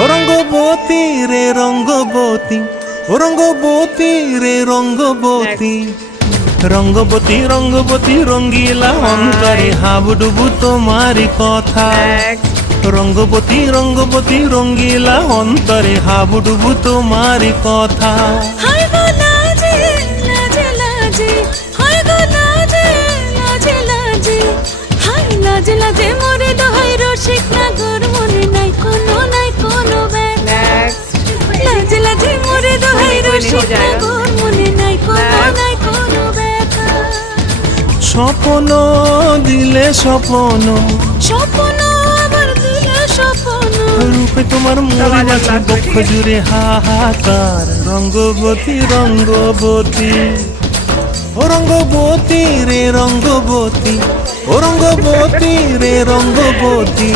ও রঙ্গবতী রে রঙ্গবতী, ও রঙ্গবতী রে রঙ্গবতী, রঙ্গবতী রঙ্গবতী রঙ্গিলা অন্তরে হাবুডুবু তোমারি কথা। রঙ্গবতী রঙ্গবতী রঙ্গিলা অন্তরে হাবুডুবু তোমারি কথা। হায় গো লাজে লাজে লাজে, হায় গো লাজে লাজে লাজে, হায় লাজে লাজে মোরে দোহাই রসিক নাগর মনে নাই কোনো ব্যথা। লাজে লাজে মোরে দোহাই রসিক নাগর মনে নাই কোনো ব্যথা। স্বপ্ন দিলে স্বপ্ন, স্বপ্ন আবার দিলে স্বপ্ন, রূপে তোমার মরি বাঁচি বক্ষ জুড়ে হাহাকার। রঙ্গবতী রঙ্গবতী, ও রঙ্গবতী রে রঙ্গবতী, ও রঙ্গবতী রে রঙ্গবতী।